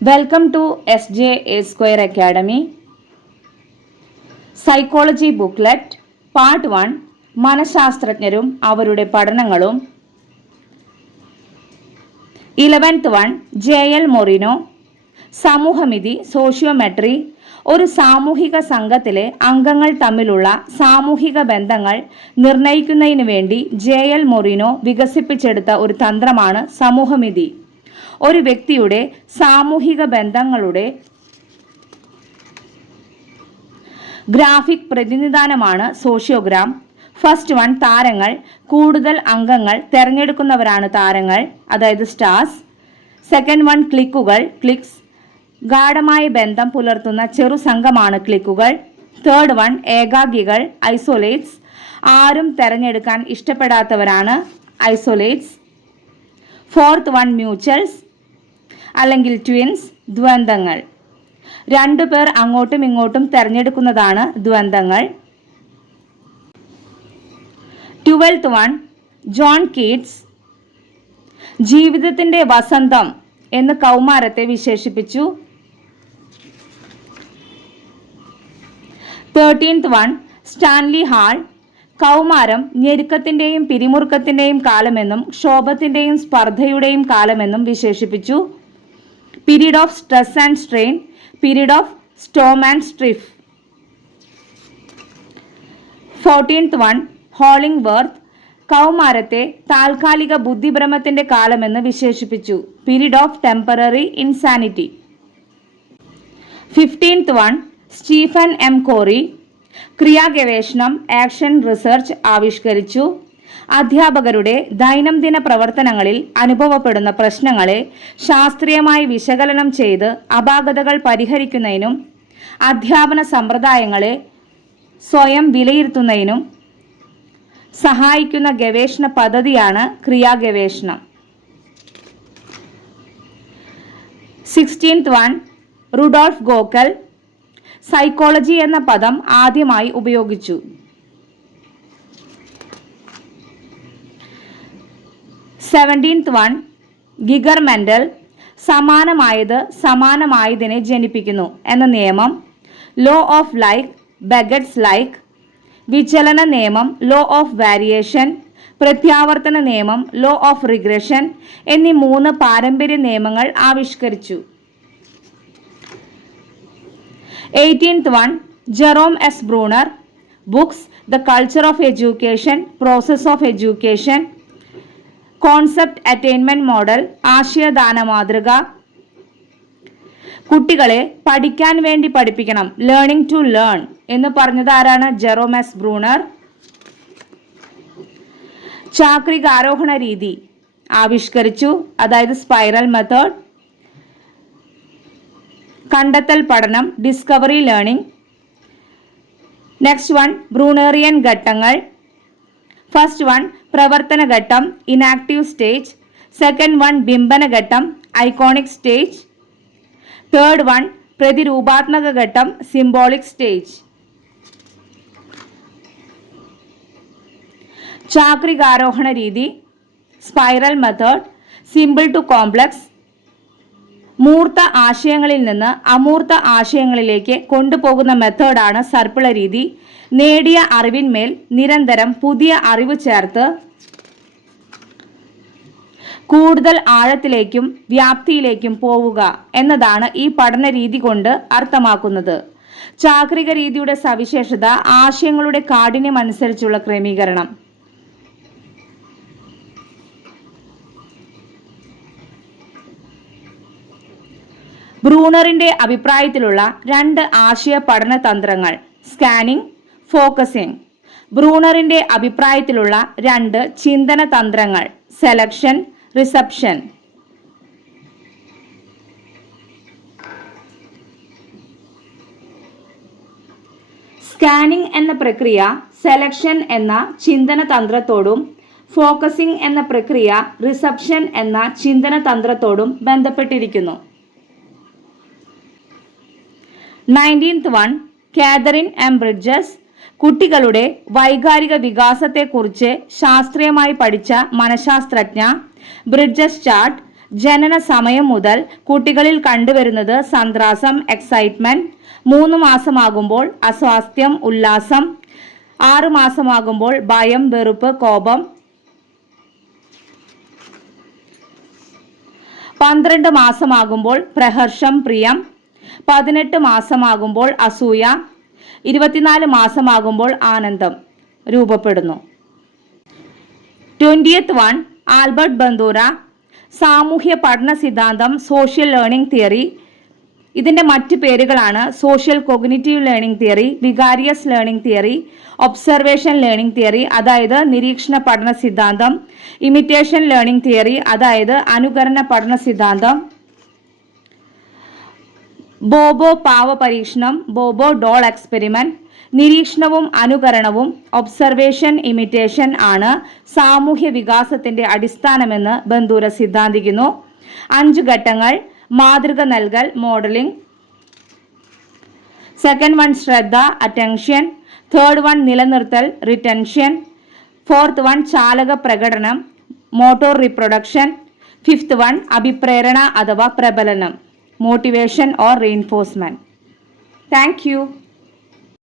Welcome to S J A square academy psychology booklet part one മനഃശാസ്ത്രജ്ഞരും അവരുടെ പഠനങ്ങളും. Eleventh one J L Moreno സമൂഹമിതി sociometry ഒരു സാമൂഹിക സംഘത്തിലെ അംഗങ്ങൾ തമ്മിലുള്ള സാമൂഹിക ബന്ധങ്ങൾ നിർണയിക്കുന്നതിന് വേണ്ടി ജെ എൽ മൊറിനോ വികസിപ്പിച്ചെടുത്ത ഒരു തന്ത്രമാണ് സമൂഹമിതി. ഒരു വ്യക്തിയുടെ സാമൂഹിക ബന്ധങ്ങളുടെ ഗ്രാഫിക് പ്രതിനിധാനമാണ് സോഷ്യോഗ്രാം. ഫസ്റ്റ് വൺ താരങ്ങൾ കൂടുതൽ അംഗങ്ങൾ തിരഞ്ഞെടുക്കുന്നവരാണ് താരങ്ങൾ അതായത് സ്റ്റാർസ്. സെക്കൻഡ് വൺ ക്ലിക്കുകൾ ക്ലിക്സ്. ഗാഠമായ ബന്ധം പുലർത്തുന്ന ചെറു സംഘമാണ് ക്ലിക്കുകൾ. Third one ഏകാഗികൾ ഐസോലേറ്റ്സ്. ആരും തിരഞ്ഞെടുക്കാൻ ഇഷ്ടപ്പെടാത്തവരാണ് ഐസോലേറ്റ്സ്. ഫോർത്ത് വൺ മ്യൂച്വൽസ് അല്ലെങ്കിൽ ട്വിൻസ് ദ്വന്ദ്ങ്ങൾ രണ്ടു പേർ അങ്ങോട്ടും ഇങ്ങോട്ടും തിരഞ്ഞെടുക്കുന്നതാണ് ദ്വന്ദ്ങ്ങൾ ട്വൽത്ത് വൺ ജോൺ കീറ്റ്സ് ജീവിതത്തിന്റെ വസന്തം എന്ന് കൗമാരത്തെ വിശേഷിപ്പിച്ചു. തേർട്ടീൻത്ത് വൺ സ്റ്റാൻലി ഹാൾ കൗമാരം ഞെരുക്കത്തിന്റെയും പിരിമുറുക്കത്തിന്റെയും കാലമെന്നും ക്ഷോഭത്തിന്റെയും സ്പർദ്ധയുടെയും കാലമെന്നും വിശേഷിപ്പിച്ചു. Period of stress and strain period of storm and strife fourteenth one Hollingworth കൗമാരത്തെ താൽക്കാലിക ബുദ്ധിഭ്രമത്തിന്റെ കാലമെന്ന് വിശേഷിപ്പിച്ചു. Period of temporary insanity fifteenth one Stephen M Corey ക്രിയാഗവേഷണം action research ആവിഷ്കരിച്ചു. അധ്യാപകരുടെ ദൈനംദിന പ്രവർത്തനങ്ങളിൽ അനുഭവപ്പെടുന്ന പ്രശ്നങ്ങളെ ശാസ്ത്രീയമായി വിശകലനം ചെയ്ത് അപാകതകൾ പരിഹരിക്കുന്നതിനും അധ്യാപന സമ്പ്രദായങ്ങളെ സ്വയം വിലയിരുത്തുന്നതിനും സഹായിക്കുന്ന ഗവേഷണ പദ്ധതിയാണ് ക്രിയാഗവേഷണം. Sixteenth one Rudolf Goeckel psychology എന്ന പദം ആദ്യമായി ഉപയോഗിച്ചു. സെവന്റീൻത് വൺ ഗിഗർ മെൻഡൽ സമാനമായത് സമാനമായതിനെ ജനിപ്പിക്കുന്നു എന്ന നിയമം law of like begets like വിചലന നിയമം ലോ ഓഫ് വാരിയേഷൻ പ്രത്യാവർത്തന നിയമം ലോ ഓഫ് റിഗ്രഷൻ എന്നീ മൂന്ന് പാരമ്പര്യ നിയമങ്ങൾ ആവിഷ്കരിച്ചു. Eighteenth one Jerome S Bruner books the culture of education process of education concept attainment model ആശയദാന മാതൃക കുട്ടികളെ പഠിക്കാൻ വേണ്ടി പഠിപ്പിക്കണം. ലേണിംഗ് ടു ലേൺ എന്ന് പറഞ്ഞത് ആരാണ്? ജെറോമസ് ബ്രൂണർ ചാക്രിക ആരോഹണ രീതി ആവിഷ്കരിച്ചു. അതായത് സ്പൈറൽ മെത്തേഡ് കണ്ടെത്തൽ പഠനം discovery learning next one Brunerian ഘട്ടങ്ങൾ. ഫസ്റ്റ് വൺ പ്രവർത്തന ഘട്ടം ഇനാക്റ്റീവ് സ്റ്റേജ് സെക്കൻഡ് വൺ ബിംബന ഘട്ടം ഐക്കോണിക് സ്റ്റേജ് തേർഡ് വൺ പ്രതിരൂപാത്മക ഘട്ടം സിംബോളിക് സ്റ്റേജ് ചാക്രികാരോഹണ രീതി spiral method simple to complex മൂർത്ത ആശയങ്ങളിൽ നിന്ന് അമൂർത്ത ആശയങ്ങളിലേക്ക് കൊണ്ടുപോകുന്ന മെത്തേഡാണ് സർപ്പിള രീതി. നേടിയ അറിവിന്മേൽ നിരന്തരം പുതിയ അറിവ് ചേർത്ത് കൂടുതൽ ആഴത്തിലേക്കും വ്യാപ്തിയിലേക്കും പോവുക എന്നതാണ് ഈ പഠന രീതി കൊണ്ട് അർത്ഥമാക്കുന്നത്. ചാക്രിക രീതിയുടെ സവിശേഷത ആശയങ്ങളുടെ കാഠിന്യം അനുസരിച്ചുള്ള ക്രമീകരണം. ബ്രൂണറിന്റെ അഭിപ്രായത്തിലുള്ള രണ്ട് ആശയ പഠന തന്ത്രങ്ങൾ സ്കാനിംഗ് ഫോക്കസിംഗ്. ബ്രൂണറിന്റെ അഭിപ്രായത്തിലുള്ള രണ്ട് ചിന്തന തന്ത്രങ്ങൾ സെലക്ഷൻ റിസപ്ഷൻ. സ്കാനിംഗ് എന്ന പ്രക്രിയ സെലക്ഷൻ എന്ന ചിന്തന തന്ത്രത്തോടും ഫോക്കസിംഗ് എന്ന പ്രക്രിയ റിസപ്ഷൻ എന്ന ചിന്തന തന്ത്രത്തോടും ബന്ധപ്പെട്ടിരിക്കുന്നു. Nineteenth one Catherine M Bridges കുട്ടികളുടെ വൈകാരിക വികാസത്തെക്കുറിച്ച് ശാസ്ത്രീയമായി പഠിച്ച മനഃശാസ്ത്രജ്ഞ ബ്രിഡ്ജസ് ചാർട്ട് ജനന സമയം മുതൽ കുട്ടികളിൽ കണ്ടുവരുന്നത് സന്ത്രാസം എക്സൈറ്റ്മെന്റ് മൂന്ന് മാസമാകുമ്പോൾ അസ്വാസ്ഥ്യം ഉല്ലാസം ആറ് മാസമാകുമ്പോൾ ഭയം വെറുപ്പ് കോപം. പന്ത്രണ്ട് മാസമാകുമ്പോൾ പ്രഹർഷം പ്രിയം. പതിനെട്ട് മാസമാകുമ്പോൾ അസൂയ ഇരുപത്തിനാല് മാസമാകുമ്പോൾ ആനന്ദം രൂപപ്പെടുന്നു. ട്വന്റിയത്ത് വൺ ആൽബർട്ട് ബന്ദൂര സാമൂഹ്യ പഠന സിദ്ധാന്തം സോഷ്യൽ ലേണിംഗ് തിയറി ഇതിന്റെ മറ്റ് പേരുകളാണ് social cognitive learning theory vicarious learning theory observation learning theory അതായത് നിരീക്ഷണ പഠന സിദ്ധാന്തം ഇമിറ്റേഷൻ ലേണിംഗ് തിയറി അതായത് അനുകരണ പഠന സിദ്ധാന്തം. ബോബോ പാവ പരീക്ഷണം ബോബോ ഡോൾ എക്സ്പെരിമെന്റ് നിരീക്ഷണവും അനുകരണവും ഒബ്സർവേഷൻ ഇമിറ്റേഷൻ ആണ് സാമൂഹ്യ വികാസത്തിന്റെ അടിസ്ഥാനമെന്ന് ബന്ദൂര സിദ്ധാന്തിക്കുന്നു. അഞ്ച് ഘട്ടങ്ങൾ മാതൃക നൽകൽ മോഡലിംഗ്. സെക്കൻഡ് വൺ ശ്രദ്ധ അറ്റൻഷൻ തേർഡ് വൺ നിലനിർത്തൽ റിറ്റൻഷൻ ഫോർത്ത് വൺ ചാലക പ്രകടനം മോട്ടോർ റിപ്രൊഡക്ഷൻ ഫിഫ്ത്ത് വൺ അഭിപ്രേരണ അഥവാ പ്രബലനം. motivation or reinforcement. Thank you.